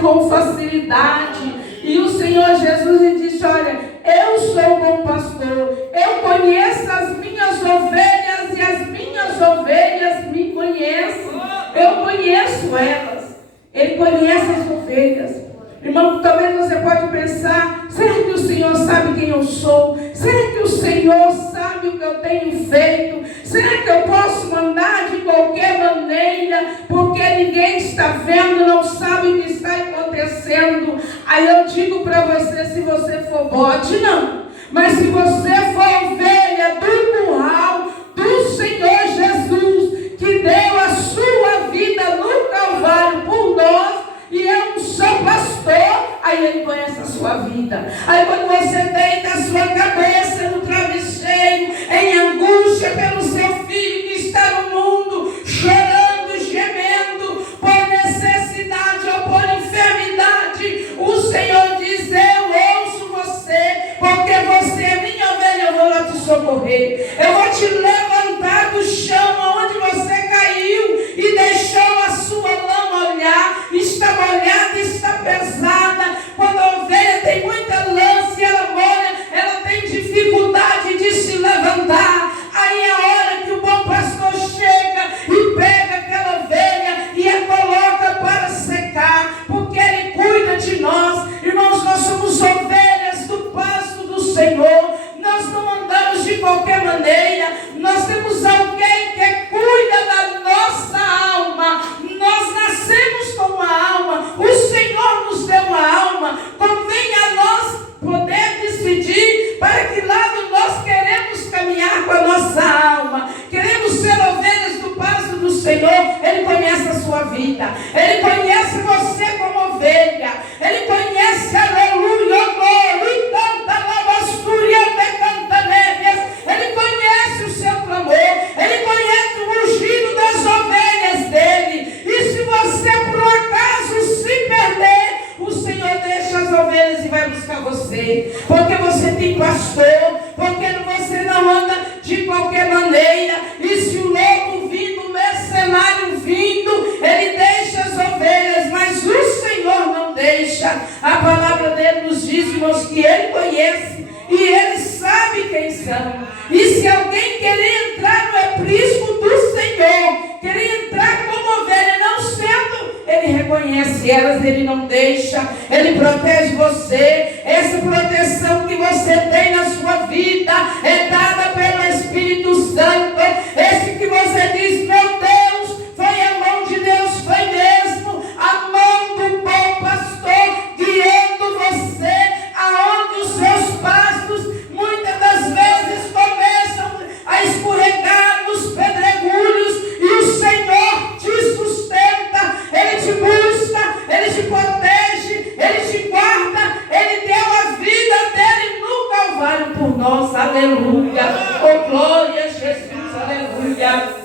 com facilidade. E o Senhor Jesus lhe disse: olha, eu sou o bom pastor, eu conheço as minhas ovelhas e as minhas ovelhas me conhecem. Eu conheço elas. Ele conhece as ovelhas. Irmão, talvez você pode pensar: será que o Senhor sabe quem eu sou? Será que o Senhor sabe o que eu tenho feito? Será que eu posso mandar de qualquer maneira, porque ninguém está vendo, não sabe o que está acontecendo? Aí eu digo para você: se você for bote, não. Mas se você for ovelha do curral do Senhor Jesus, que deu a sua vida no Calvário por nós, e eu não sou pastor, aí ele conhece a sua vida. Aí quando você deita a sua cabeça no travesseiro, em angústia pelo seu filho que está no mundo, chorando, gemendo, por necessidade ou por enfermidade, o Senhor diz: eu ouço você, porque você é minha ovelha, eu vou lá te socorrer. Eu vou te levantar do chão onde você caiu e deixou a sua lã molhar. Está molhada, está pesada. Quando a ovelha tem muita lã, se ela molha, ela tem dificuldade de se levantar. Aí é a hora que o bom pastor chega e pega aquela ovelha e a coloca para secar, porque ele cuida de nós. Irmãos, nós somos ovelhas do pasto do Senhor. Nós não andamos de qualquer maneira. Nós temos alguém que cuida da nossa alma. Nós nascemos com uma alma. O Senhor nos deu uma alma. Convém a nós poder decidir para que lado nós queremos caminhar com a nossa alma. Queremos ser ovelhas do pasto do Senhor. Ele conhece a sua vida. Ele conhece você como ovelha. Ele conhece, aleluia, glória, e tanta lavastura, até canta nébias. Ele conhece o seu clamor. Ele conhece o rugido das ovelhas dele. E se você por acaso se perder, o Senhor deixa as ovelhas e vai buscar você. Porque você tem pastor. Porque você não anda de qualquer maneira. E se o lobo vindo, o mercenário vindo, ele deixa as ovelhas, mas o Senhor não deixa. A palavra dele nos diz, irmãos, que ele conhece e ele sabe quem são. E se alguém querer entrar no aprisco do Senhor, querer entrar como ovelha, não sendo, ele reconhece elas, ele não deixa, ele protege você. Essa proteção que você tem na sua vida é dada pelo Espírito Santo. Esse que você diz: meu Deus, foi a mão de Deus, foi mesmo a mão do bom pastor guiando você aonde os seus pastos muitas das vezes começam a escorregar nos pedregulhos, e o Senhor te sustenta, ele te busca, ele te protege, ele te guarda. Ele deu a vida dele no Calvário por nós, aleluia. Oh, glória a Jesus, aleluia.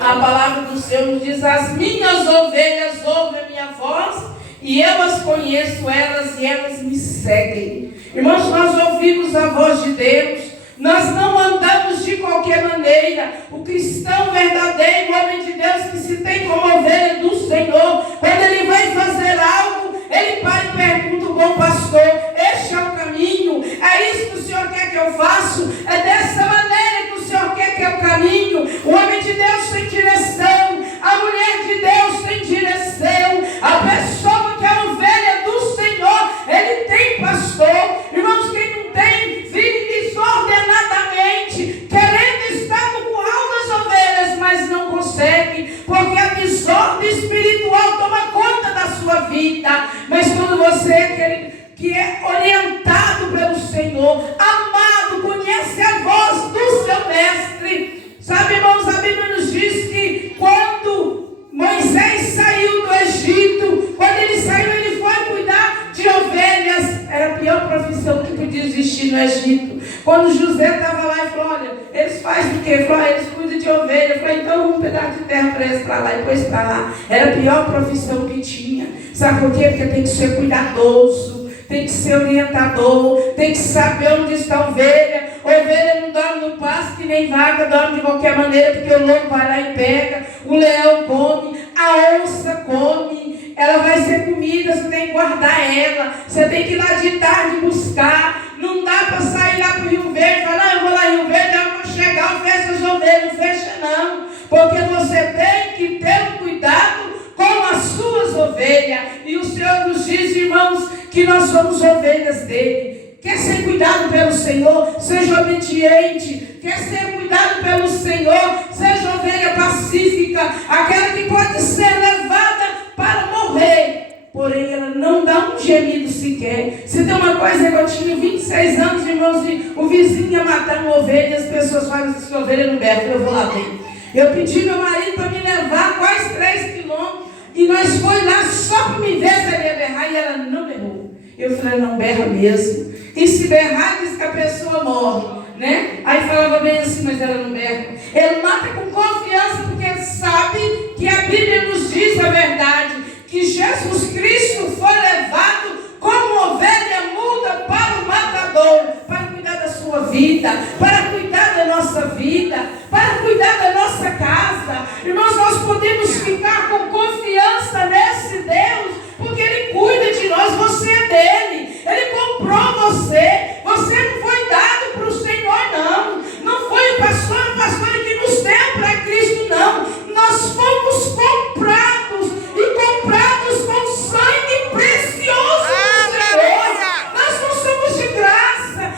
A palavra do Senhor nos diz: as minhas ovelhas ouvem a minha voz, e eu as conheço elas, e elas me seguem. Irmãos, nós ouvimos a voz de Deus. Nós não andamos de qualquer maneira. O cristão verdadeiro, o homem de Deus que se tem como ovelha do Senhor, quando ele vai fazer algo, ele para e pergunta: o bom pastor, este é o caminho? É isso que o Senhor quer que eu faça? É dessa maneira que o Senhor quer que eu caminho? O homem de Deus tem direção, a mulher de Deus tem direção, a pessoa que é a ovelha do Senhor, ele tem pastor. Irmãos, quem não tem, vive desordenadamente, querendo estar no curral das ovelhas, mas não consegue, porque a desordem espiritual toma conta da sua vida. Mas quando você é aquele que é orientado pelo Senhor, amado, conhece a voz do seu mestre. Sabe, irmãos, a Bíblia nos diz que quando Moisés saiu do Egito, quando ele saiu, ele foi cuidar de ovelhas. Era a pior profissão que podia existir no Egito. Quando José estava lá e falou: olha, eles fazem o quê? Ele falou: eles cuidam de ovelha. Eu falei: então um pedaço de terra para eles para lá e depois para lá. Era a pior profissão que tinha. Sabe por quê? Porque tem que ser cuidadoso, tem que ser orientador, tem que saber onde está a ovelha. Ovelha não dorme no pasto, que nem vaca dorme de qualquer maneira, porque o lobo vai lá e pega, o leão come, a onça come, ela vai ser comida, você tem que guardar ela, você tem que ir lá de tarde buscar. Não dá para sair lá para o Rio Verde e falar, eu vou lá em Rio Verde, eu vou chegar, eu fecho as ovelhas. Não fecha não, porque você tem que ter um cuidado com as suas ovelhas. E o Senhor nos diz, irmãos, que nós somos ovelhas dele. Quer ser cuidado pelo Senhor? Seja obediente. Quer ser cuidado pelo Senhor? Seja ovelha pacífica, aquela que pode ser levada para morrer, porém ela não dá um gemido sequer. Se tem uma coisa, eu tinha 26 anos, irmãos, e o vizinho ia matar uma ovelha, e as pessoas falam assim, ovelha não berra, eu vou lá ver. Eu pedi meu marido para me levar quase 3 quilômetros, e nós foi lá só para me ver se ela ia berrar, e ela não berrou. Eu falei, não berra mesmo. E se berrar, diz que a pessoa morre, né? Aí falava bem assim, mas ela não berra. Ele mata com confiança, porque ele sabe que a Bíblia nos diz a verdade, que Jesus Cristo foi levado como ovelha muda para o matador, para cuidar da sua vida, para cuidar da nossa vida, para cuidar da nossa casa. Irmãos, nós podemos ficar com confiança nesse Deus, porque Ele cuida de nós, você é dele, Ele comprou você, você não foi dado para o Senhor não, não foi o pastor que nos deu para Cristo não, nós fomos comprados, e comprados com sangue precioso do Senhor. Nós não somos de graça.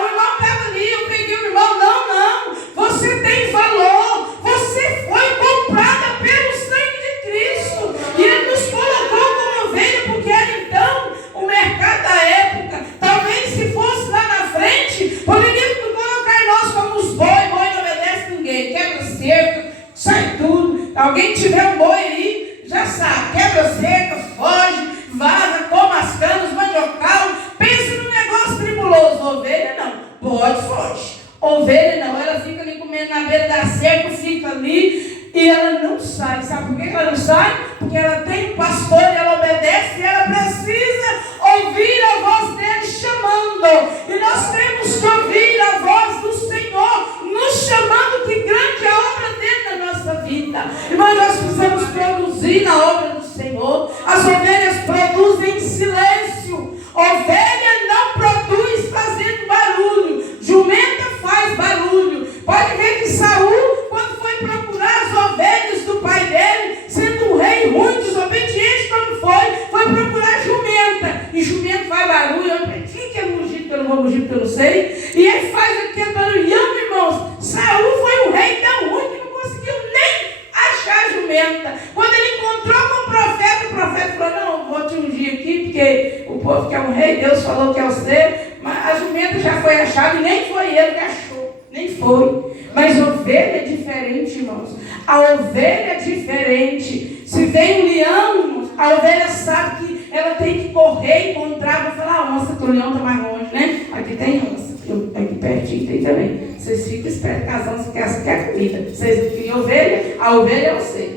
O irmão estava ali, eu peguei o irmão. Não. Você tem valor. Você foi comprada pelo sangue de Cristo. E Ele nos colocou como ovelha, porque era então o mercado da época. Talvez se fosse lá na frente, poderia colocar nós como os boi não obedece ninguém. Quebra cerca, sai tudo. Alguém tiver um boi aí, já sabe, quebra cerca, foge, vaza, toma as canas, mandiocal, pensa num negócio tribuloso. Ovelha não, pode, foge. Ovelha não, ela fica ali comendo na beira da cerca, fica ali e ela não sai. Sabe por que ela não sai? Porque ela tem um pastor e ela obedece e ela precisa ouvir a voz dele chamando. E nós temos que ouvir a voz do Senhor nos chamando, que grande é a obra dele na nossa vida. Irmãos, nós precisamos produzir na obra do Senhor. As ovelhas produzem em silêncio. Ovelha não produz fazendo barulho. Jumenta faz barulho. Pode ver que Saul, quando foi procurar as ovelhas do pai dele, sendo um rei ruim, desobediente como foi procurar jumenta. E jumento faz barulho. Eu não sei que é mugido, que eu não vou mugir, porque eu não sei. E ele faz aquele barulhão, irmãos. Saul foi um rei tão ruim que não conseguiu nem achar a jumenta. Quando ele encontrou com o profeta falou, não, vou te ungir aqui, porque o povo que é um rei, Deus falou que é você, mas a jumenta já foi achada e nem foi ele que achou, nem foi. Mas ovelha é diferente, irmãos. A ovelha é diferente. Se vem um leão, irmãos, a ovelha sabe que ela tem que correr e encontrar, vou falar a onça, que o leão está mais longe, né? Aqui tem onça, aqui pertinho tem também. Vocês ficam espertos que as onças querem comida. Vocês criam ovelha, a ovelha é você.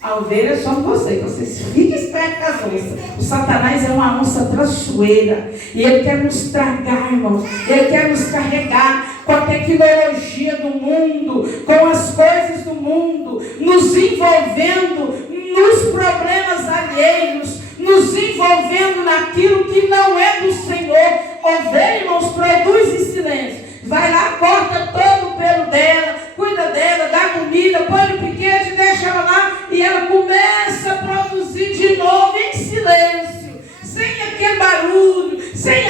A ovelha é só vocês fiquem espertos com as onças. O Satanás é uma onça traiçoeira. E ele quer nos tragar, irmãos. Ele quer nos carregar com a tecnologia do mundo, com as coisas do mundo, nos envolvendo nos problemas alheios, nos envolvendo naquilo que não é do Senhor. Ovelha, irmãos, produz em silêncio. Vai lá, corta todo o pelo dela, cuida dela, dá comida, põe no piquete, deixa ela lá e ela começa a produzir de novo em silêncio, sem aquele barulho,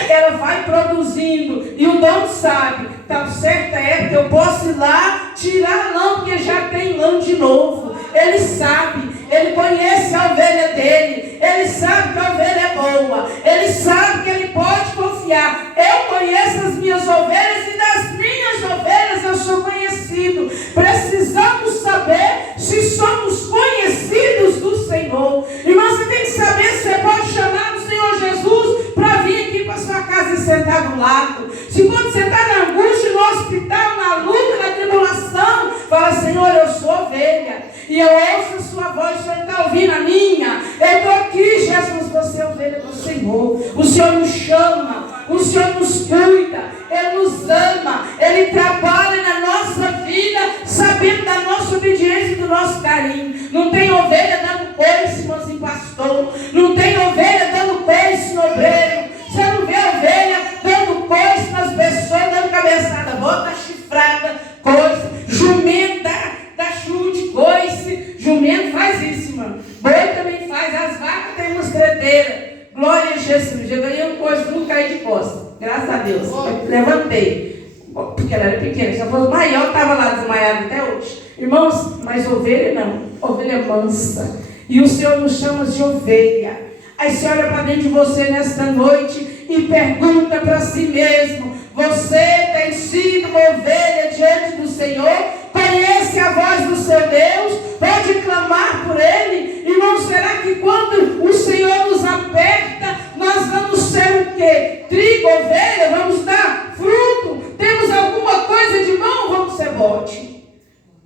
ela vai produzindo e o dono sabe, tá certa época eu posso ir lá, tirar a lã, porque já tem lã de novo. Ele sabe, ele conhece a ovelha dele, ele sabe que a ovelha é boa, ele sabe que ele pode confiar. Eu conheço as minhas ovelhas e das minhas ovelhas eu sou conhecido. Precisamos saber se somos conhecidos do Senhor. Irmão, você tem que saber se você pode chamar o Senhor Jesus para vir aqui para sua casa e sentar do lado. Se quando você está na angústia, no hospital, na luta, na tribulação, fala, Senhor, eu sou ovelha. E eu ouço a sua voz, o Senhor está ouvindo a minha. Eu estou aqui, Jesus, você é ovelha do Senhor. O Senhor nos chama, o Senhor nos cuida, Ele nos ama, Deus. Eu levantei, porque ela era pequena. Se eu fosse maior, estava lá desmaiada até hoje. Irmãos, mas ovelha não. Ovelha é mansa. E o Senhor nos chama de ovelha. Aí você olha para dentro de você nesta noite e pergunta para si mesmo: você tem sido uma ovelha diante do Senhor? Conhece a voz do seu Deus? Pode clamar por Ele? Irmão, será que quando o Senhor nos aperta, nós vamos ser o quê? Trigo, ovelha? Vamos dar fruto? Temos alguma coisa de mão? Vamos ser bote.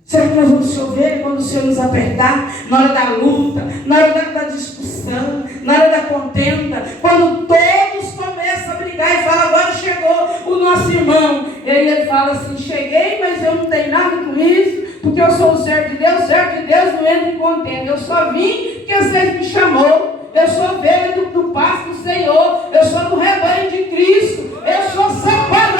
Será que nós vamos chover quando o Senhor nos apertar? Na hora da luta, na hora da discussão, na hora da contenda, quando todos começam a brigar e falam: agora chegou o nosso irmão. E aí ele fala assim: cheguei, mas eu não tenho nada com isso, porque eu sou o servo de Deus não entra em contenda. Eu só vim porque você me chamou. Eu sou ovelha do pasto do Senhor. Eu sou do rebanho de Cristo. Eu sou separado,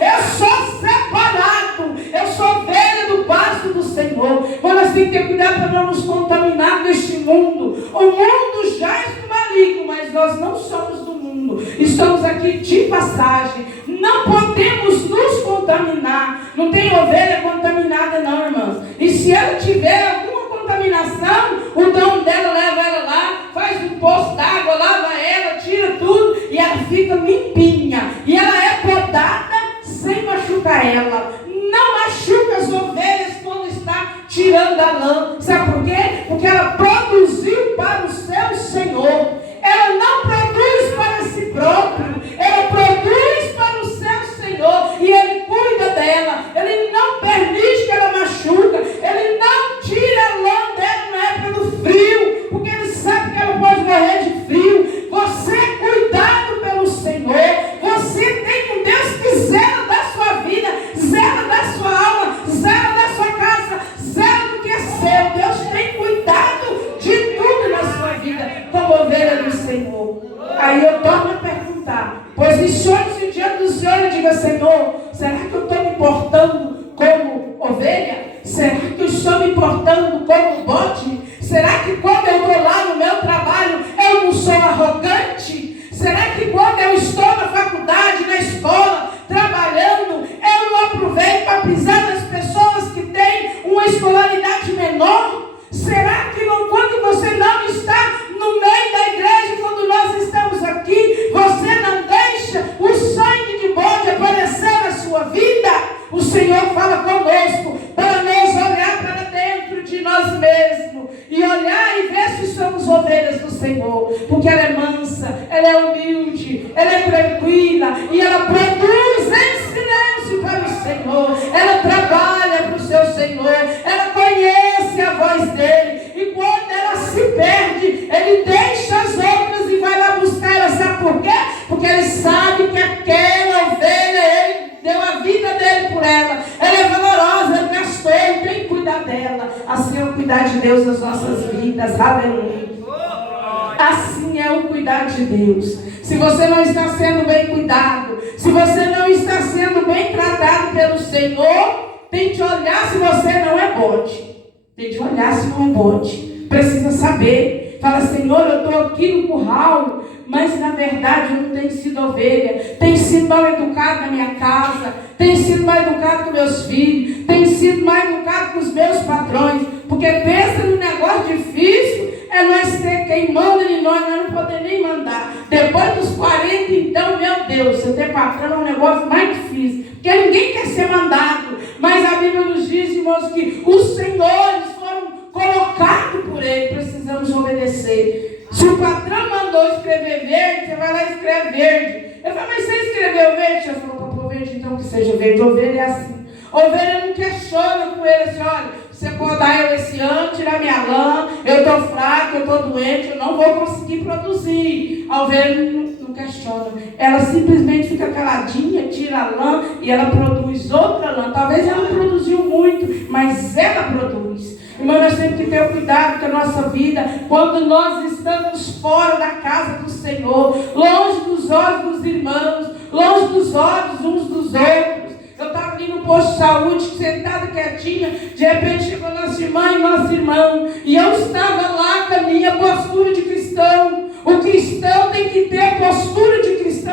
eu sou separado. Eu sou ovelha do pasto do Senhor. Mas nós temos que ter cuidado para não nos contaminar neste mundo. O mundo jaz do maligno, mas nós não somos do mundo. Estamos aqui de passagem. Não podemos nos contaminar. Não tem ovelha contaminada não, irmãos. E se ela tiver alguma contaminação, o dono dela leva ela lá, faz um poço d'água, lava ela, tira tudo e ela fica limpinha. E ela é podada sem machucar ela. Não machuca as ovelhas quando está tirando a lã. Sabe por quê? Porque ela produziu para o seu Senhor. Ela não produz para si próprio. Ela produz para o seu Senhor. E Ele cuida dela. Ele não permite que ela machuque. Ele não tira a lã dela na época do frio. Porque Ele sabe que ela pode morrer de frio. Você é cuidado pelo Senhor. Você tem um Deus que zela da sua vida, zela da sua alma, zela da sua casa, zela do que é seu. Deus tem cuidado de tudo na sua vida, como ovelha do Senhor. Aí eu torno a perguntar: posicione-se diante do Senhor e diga: Senhor, será que eu estou me portando como ovelha? Será que eu estou me portando como bote? Será que quando eu estou lá no meu trabalho, eu não sou arrogante? Será que quando eu estou na faculdade, na escola, trabalhando, eu não aproveito para pisar nas pessoas que têm uma escolaridade menor? Será que quando você não está no meio da igreja, quando nós estamos aqui, você não deixa o sangue de bode aparecer na sua vida? O Senhor fala conosco para nós olhar para dentro de nós mesmos e olhar e ver se somos ovelhas do Senhor, porque ela é mansa, ela é humilde, ela é tranquila e ela produz em silêncio para o Senhor. Ela trabalha para o seu Senhor, ela conhece a voz dele e quando ela se perde, ele deixa as outras e vai lá buscar ela. Sabe por quê? Porque ele sabe que aquela ovelha, ele deu a vida dele por ela. Ela é valorosa, ele gastou, ele tem que cuidar dela. Assim é o cuidar de Deus nas nossas vidas. Aleluia. Assim é o cuidar de Deus. Se você não está sendo bem cuidado, se você não está sendo bem tratado pelo Senhor, tente olhar se você não é bote. Tente olhar se não é bote. Precisa saber. Fala: Senhor, eu estou aqui no curral, mas na verdade eu não tenho sido ovelha. Tenho sido mal educado na minha casa, tenho sido mal educado com meus filhos, tenho sido mal educado com os meus patrões. Porque pensa num negócio difícil, é nós ter quem manda em nós não podemos nem mandar. Depois dos 40, então, meu Deus, você ter patrão é um negócio mais difícil, porque ninguém quer ser mandado. Mas a Bíblia nos diz, irmãos, que os senhores foram colocados por Ele, precisamos obedecer. Se o patrão mandou escrever verde, você vai lá e escreve verde. Eu falei: mas você escreveu verde? Você falou: para pôr verde, então que seja verde. Ovelha é assim. Ovelha não questiona com ele assim: olha, você podar eu esse ano, tirar minha lã, eu estou fraco, eu estou doente, eu não vou conseguir produzir. A ovelha não questiona. Ela simplesmente fica caladinha, tira a lã e ela produz outra lã. Talvez ela não produziu muito, mas ela produz. Irmão, nós temos que ter cuidado com a nossa vida quando nós estamos fora da casa do Senhor, longe dos olhos dos irmãos, longe dos olhos uns dos outros. Eu estava ali no posto de saúde, sentada quietinha, de repente chegou nossa irmã e nosso irmão, e eu estava lá com a minha postura de cristão. O cristão tem que ter a postura de cristão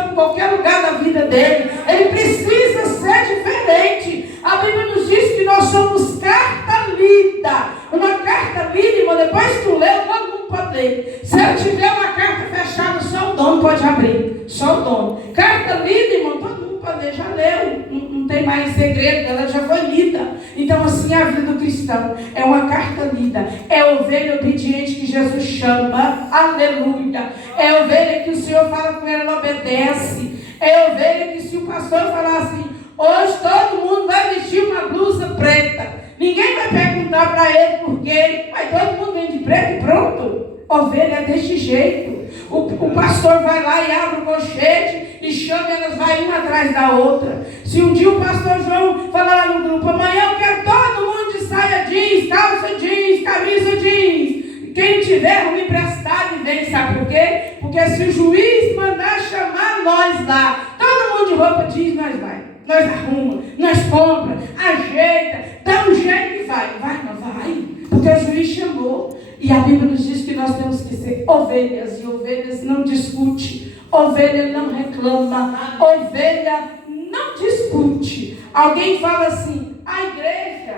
vida dele. Ele precisa ser diferente. A Bíblia nos diz que nós somos carta lida. Uma carta lida, irmão, depois que tu leu, todo mundo pode ler. Se eu tiver uma carta fechada, só o dono pode abrir. Só o dono. Carta lida, irmão, todo mundo pode ler. Já leu. Não tem mais segredo, ela já foi lida. Então, assim, a vida do cristão é uma carta lida. É a ovelha obediente que Jesus chama. Aleluia. É a ovelha que o Senhor fala com ela, ela obedece. É a ovelha que, se o pastor falar assim, hoje todo mundo vai vestir uma blusa preta, ninguém vai perguntar para ele por quê, mas todo mundo vem de preto e pronto. Ovelha é deste jeito. O pastor vai lá e abre o colchete e chama, elas vai uma atrás da outra. Se um dia o pastor João falar lá no grupo, amanhã eu quero todo mundo de saia jeans, calça jeans, camisa jeans, quem tiver vamos emprestar e vem, sabe por quê? Porque se o juiz mandar chamar nós lá, todo mundo de roupa jeans, nós vai. Nós arruma, nós compra, ajeita, dá um jeito e vai. Vai, não vai, porque o juiz chamou. E a Bíblia nos diz que nós temos que ser ovelhas, e ovelhas não discute, ovelha não reclama, ovelha não discute. Alguém fala assim, a igreja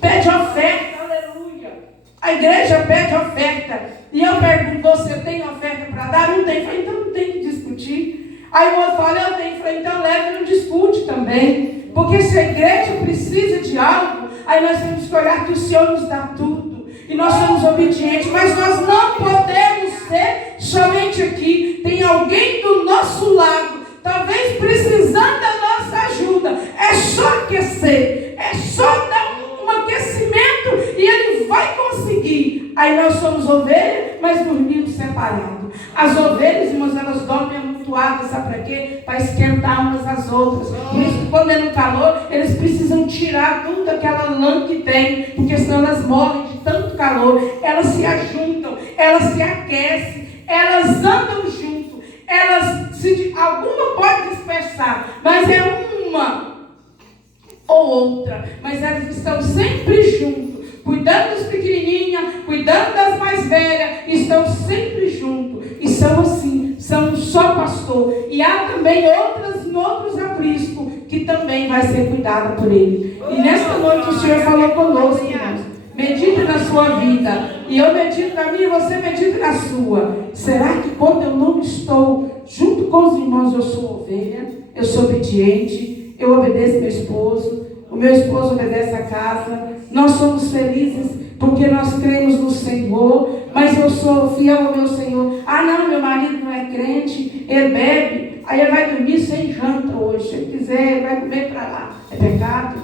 pede oferta, aleluia. A igreja pede oferta. E eu pergunto, você tem oferta para dar? Não tem. Falei, então não tem que discutir. Aí o outro fala, eu tenho. Falei, então leve e não discute também. Porque se a igreja precisa de algo, aí nós temos que olhar que o Senhor nos dá tudo. E nós somos obedientes, mas nós não podemos ser somente aqui. Tem alguém do nosso lado, talvez precisando da nossa ajuda. É só aquecer, é só dar um aquecimento e ele vai conseguir. Aí nós somos ovelhas, mas dormimos separados. As ovelhas, irmãos, elas dormem amontoadas, sabe para quê? Para esquentar umas às outras. Por isso, quando é no calor, eles precisam tirar tudo aquela lã que tem, porque senão elas morrem de tanto calor. Elas se ajuntam, elas se aquecem, elas andam junto. Alguma pode dispersar, mas é uma ou outra. Mas elas estão sempre juntas, cuidando das pequenininhas, cuidando das mais velhas, estão sempre juntos. E são assim, são um só pastor. E há também outros apriscos que também vai ser cuidada por ele. E nesta noite o Senhor falou conosco, irmãos. Medite na sua vida. E eu medito na minha e você medita na sua. Será que quando eu não estou junto com os irmãos, eu sou ovelha? Eu sou obediente? Eu obedeço meu esposo? O meu esposo obedece a casa? Nós somos felizes porque nós cremos no Senhor, mas eu sou fiel ao meu Senhor. Ah não, meu marido não é crente, ele bebe, aí ele vai dormir sem janta hoje. Se ele quiser, ele vai comer para lá. É pecado?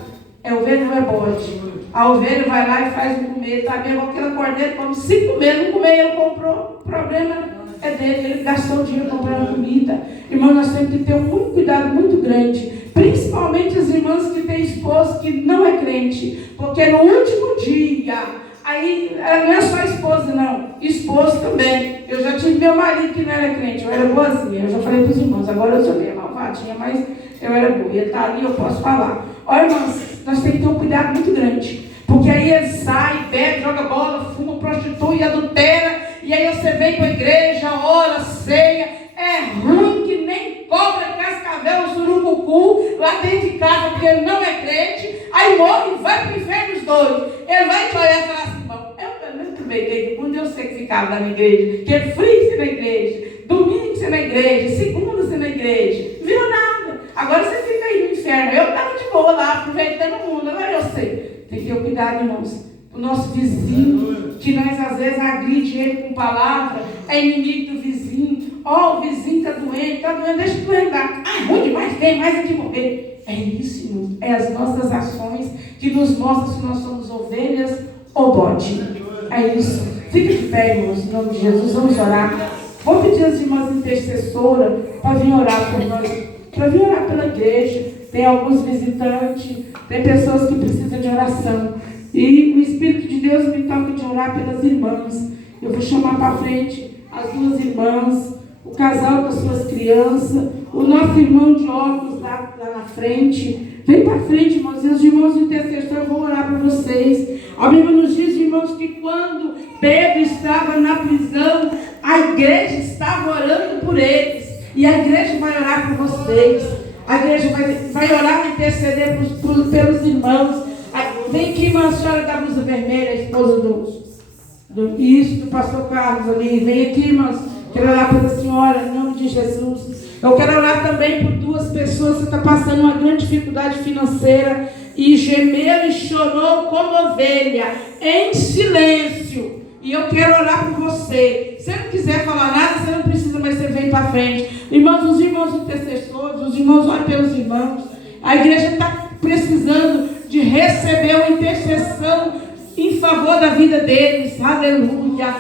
É ovelha, não é bode. A ovelha vai lá e faz comer, tá bem? Aquela cordeira come, se comer, não comer, ele comprou. O problema é dele, ele gastou dinheiro comprando comida. Irmão, nós temos que ter um cuidado muito grande, principalmente as irmãs que têm esposo que não é crente, porque no último dia, aí não é só esposa não, esposo também. Eu já tive meu marido que não era crente, eu era boazinha, eu já falei para os irmãos, agora eu sou meio malvadinha, mas eu era boa, ele está ali, eu posso falar. Olha, irmãos, nós temos que ter um cuidado muito grande, porque aí ele sai, bebe, joga bola, fuma, prostitui, adultera, e aí você vem para a igreja, ora, ceia, é ruim que nem cobra, cascavel, surucucu, lá dentro de casa, porque ele não é crente, aí morre e vai para o inferno os dois. Ele vai te olhar e falar assim, bom, eu pelo menos também igreja, quando eu sei que ficava lá na igreja, que é frio ser na igreja, domingo ser na igreja, segunda ser na igreja, não viu nada. Agora você fica aí no inferno, eu estava de boa lá, aproveitando o mundo, agora eu sei. Tem que ter cuidado, irmãos. O nosso vizinho, que nós às vezes agride ele com palavra, é inimigo do vizinho. Ó, o vizinho está doente, deixa tu andar. Ah, ruim demais, tem mais é de morrer. É isso, irmão. É as nossas ações que nos mostram se nós somos ovelhas ou bode. É isso. Fica de pé, irmãos, em nome de Jesus. Vamos orar. Vou pedir às irmãs intercessoras para vir orar por nós, para vir orar pela igreja. Tem alguns visitantes, tem pessoas que precisam de oração. E o Espírito de Deus me toca de orar pelas irmãs. Eu vou chamar para frente as duas irmãs, o casal com as suas crianças, o nosso irmão de óculos lá na frente. Vem para frente, irmãos, e os irmãos do intercessor vão orar por vocês. A Bíblia nos diz, irmãos, que quando Pedro estava na prisão, a igreja estava orando por eles. E a igreja vai orar por vocês. A igreja vai orar e interceder pelos irmãos. Vem aqui, irmã, a senhora da blusa vermelha, a esposa do pastor Carlos ali. Vem aqui, irmãos. Quero orar pela senhora, em nome de Jesus. Eu quero orar também por duas pessoas que estão passando uma grande dificuldade financeira e gemeu e chorou como ovelha, em silêncio. E eu quero orar por você. Se você não quiser falar nada, você não precisa, mas você vem para frente. Irmãos, os irmãos intercessores, os irmãos olhem pelos irmãos. A igreja está precisando de receber uma intercessão em favor da vida deles. Aleluia.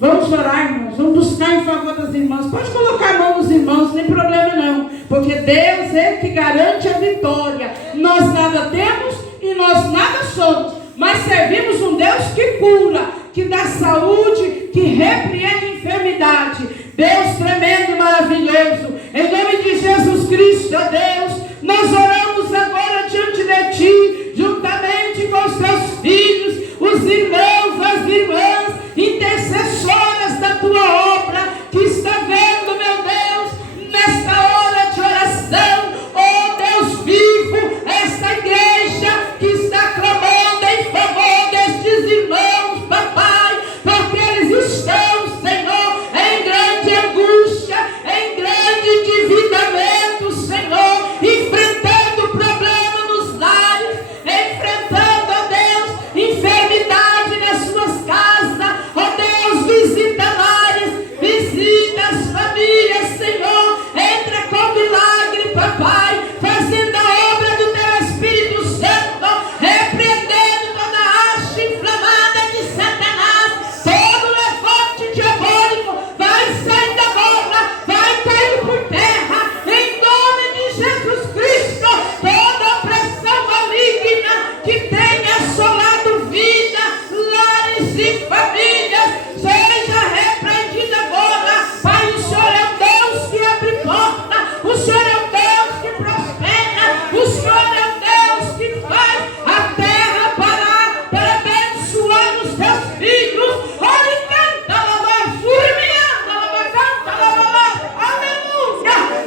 Vamos orar, irmãos. Vamos buscar em favor das irmãs. Pode colocar a mão nos irmãos, não tem problema não. Porque Deus é que garante a vitória. Nós nada temos e nós nada somos. Mas servimos um Deus que cura, que dá saúde, que repreende a enfermidade. Deus tremendo e maravilhoso. Em nome de Jesus Cristo, ó Deus, nós oramos agora diante de Ti, juntamente com os Teus filhos, os irmãos, as irmãs, intercessoras da Tua obra, que está vendo, meu Deus, nesta hora de oração, ó Deus vivo, esta igreja que está clamando em favor destes irmãos, papai, porque eles estão, Senhor, em grande angústia, em grande endividamento, Senhor, enfrentando problema nos lares, enfrentando, ó Deus, enfermidade nas suas casas, ó Deus, visita lares, visita as famílias, Senhor, entra com milagre, papai, fazendo a obra do Teu Espírito Santo, repreendendo toda a haste inflamada de Satanás, todo levante diabólico, vai saindo agora, vai caindo por terra, em nome de Jesus Cristo, toda opressão maligna que tenha assolado vida, lares e famílias, seja repreendida agora. Pai, o Senhor é um Deus que abre porta, o Senhor é um Deus que prospera, o Senhor é um Deus que faz a terra parar para abençoar os Teus filhos. Ore, canta, aleluia.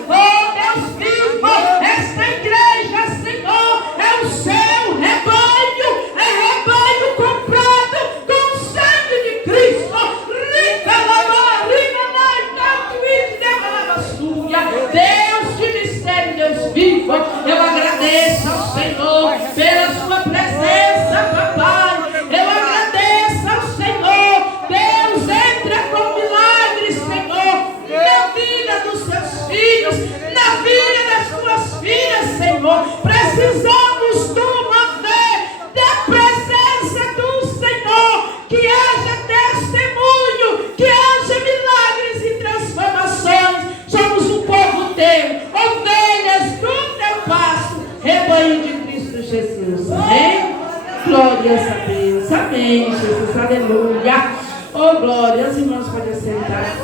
Oh Deus vivo, esta igreja, Senhor, é o seu rebanho, é rebanho comprado com o sangue de Cristo. Deus de mistério, Deus vivo, eu agradeço ao Senhor pela sua presença, papai. Eu agradeço ao Senhor. Deus, entra com milagres, Senhor, na vida dos Teus filhos, na vida das Tuas filhas, Senhor. Precisamos do mover da presença do Senhor, que haja testemunho, que haja milagres e transformações. Somos um povo Teu, ovelhas do Teu pasto, rebanho de Cristo Jesus. Amém? Glórias a Deus. Amém, Jesus. Aleluia. Oh, glória. Os irmãos podem sentar.